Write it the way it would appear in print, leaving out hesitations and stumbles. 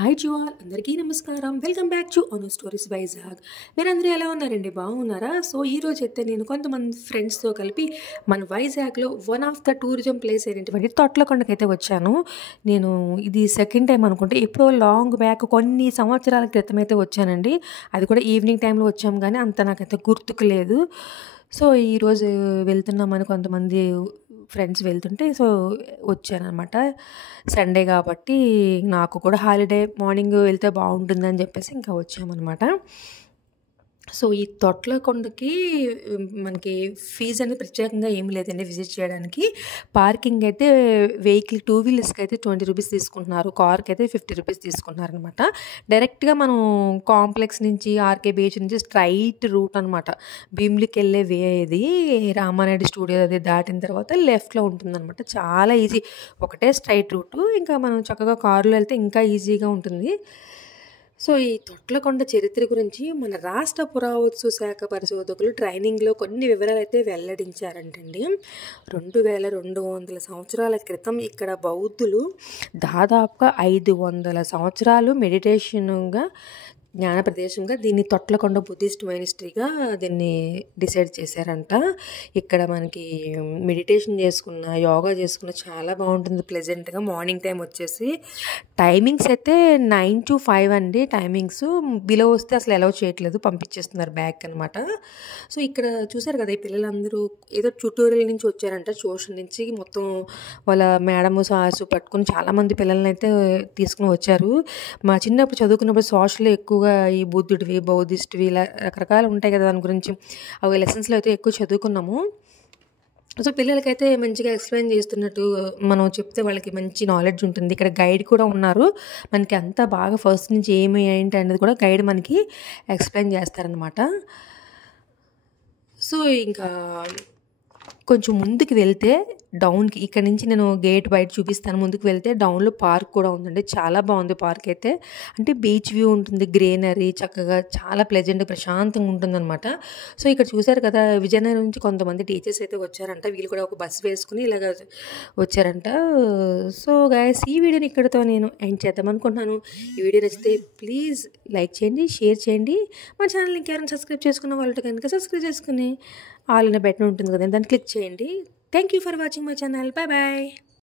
Hi జువాల్ అందరికీ నమస్కారం. Welcome back to Anu stories Vizag. మీరందరూ ఎలా ఉన్నారండి? బాగున్నారా? సో ఈరోజు అయితే నేను కొంతమంది ఫ్రెండ్స్తో కలిపి మన వైజాగ్లో one of the tourism place అయినటువంటి తొట్లకొండకైతే వచ్చాను. నేను ఇది సెకండ్ టైం అనుకుంటే, ఎప్పుడో లాంగ్ బ్యాక్ కొన్ని సంవత్సరాల క్రితం అయితే వచ్చానండి. అది కూడా ఈవినింగ్ టైంలో వచ్చాము, కానీ అంత నాకైతే గుర్తుకు లేదు. సో ఈరోజు వెళ్తున్నామని కొంతమంది ఫ్రెండ్స్ వెళ్తుంటే వచ్చానమాట. సండే కాబట్టి నాకు కూడా హాలిడే, మార్నింగ్ వెళ్తే బాగుంటుందని చెప్పేసి ఇంకా వచ్చామన్నమాట. సో ఈ తొట్లకొండకి మనకి ఫీజు అనేది ప్రత్యేకంగా ఏమి లేదండి విజిట్ చేయడానికి. పార్కింగ్ అయితే వెహికల్ 2 వీలర్స్కి అయితే 20 రూపీస్ తీసుకుంటున్నారు, కార్కి అయితే 50 రూపీస్ తీసుకుంటున్నారు అనమాట. డైరెక్ట్గా మనం కాంప్లెక్స్ నుంచి ఆర్కే బీచ్ నుంచి స్ట్రైట్ రూట్ అనమాట. భీమిలికి వెళ్ళే వే ఇది. రామానాయుడు స్టూడియో అది దాటిన తర్వాత లెఫ్ట్లో ఉంటుందన్నమాట. చాలా ఈజీ, ఒకటే స్ట్రైట్ రూటు. ఇంకా మనం చక్కగా కారులో వెళ్తే ఇంకా ఈజీగా ఉంటుంది. సో ఈ తొట్లకొండ చరిత్ర గురించి మన రాష్ట్ర పురావస్తు శాఖ పరిశోధకులు ట్రైనింగ్లో కొన్ని వివరాలు అయితే వెల్లడించారంటండి. 2200 సంవత్సరాల క్రితం ఇక్కడ బౌద్ధులు దాదాపుగా 500 సంవత్సరాలు మెడిటేషన్గా, జ్ఞాన ప్రదేశంగా దీన్ని తొట్లకొండ బుద్ధిస్ట్ మైనిస్ట్రీగా దీన్ని డిసైడ్ చేశారంట. ఇక్కడ మనకి మెడిటేషన్ చేసుకున్న, యోగా చేసుకున్న చాలా బాగుంటుంది ప్లెజెంట్గా. మార్నింగ్ టైం వచ్చేసి టైమింగ్స్ అయితే 9 to 5 అండి టైమింగ్స్. బిలో వస్తే అసలు అలౌ చేయట్లేదు, పంపించేస్తున్నారు బ్యాక్ అనమాట. సో ఇక్కడ చూసారు కదా, ఈ పిల్లలందరూ ఏదో ట్యూటోరియల్ నుంచి వచ్చారంట, ట్యూషన్ నుంచి. మొత్తం వాళ్ళ మేడము సాసు పట్టుకుని చాలామంది పిల్లల్ని అయితే తీసుకుని వచ్చారు. మా చిన్నప్పుడు చదువుకున్నప్పుడు సోషల్ ఎక్కువగా ఈ బుద్ధుడివి, బౌద్ధిస్ట్వి ఇలా రకరకాలు ఉంటాయి కదా, దాని గురించి అవి లెసన్స్లో అయితే ఎక్కువ చదువుకున్నాము. సో పిల్లలకైతే మంచిగా ఎక్స్ప్లెయిన్ చేస్తున్నట్టు మనం చెప్తే వాళ్ళకి మంచి నాలెడ్జ్ ఉంటుంది. ఇక్కడ గైడ్ కూడా ఉన్నారు మనకి, అంతా బాగా ఫస్ట్ నుంచి ఏమి ఏంటి అనేది కూడా గైడ్ మనకి ఎక్స్ప్లెయిన్ చేస్తారనమాట. సో ఇంకా కొంచెం ముందుకు వెళ్తే డౌన్కి, ఇక్కడ నుంచి నేను గేట్ బయట చూపిస్తాను. ముందుకు వెళ్తే డౌన్లో పార్క్ కూడా ఉందండి. చాలా బాగుంది పార్క్ అయితే. అంటే బీచ్ వ్యూ ఉంటుంది, గ్రీనరీ చక్కగా, చాలా ప్లెజెంట్, ప్రశాంతంగా ఉంటుందన్నమాట. సో ఇక్కడ చూసారు కదా, విజయనగరం నుంచి కొంతమంది టీచర్స్ అయితే వచ్చారంట. వీళ్ళు కూడా ఒక బస్సు వేసుకుని ఇలాగ వచ్చారంట. సో గైస్, ఈ వీడియోని ఇక్కడితో నేను ఎండ్ చేద్దాం అనుకుంటున్నాను. ఈ వీడియో నచ్చితే ప్లీజ్ లైక్ చేయండి, షేర్ చేయండి. మా ఛానల్ ఇంకెవరైనా సబ్స్క్రైబ్ చేసుకున్న వాళ్ళతో కనుక సబ్స్క్రైబ్ చేసుకుని ఆల్ అనే బటన్ ఉంటుంది కదా, దాన్ని క్లిక్ చేయండి. Thank you for watching my channel. Bye bye.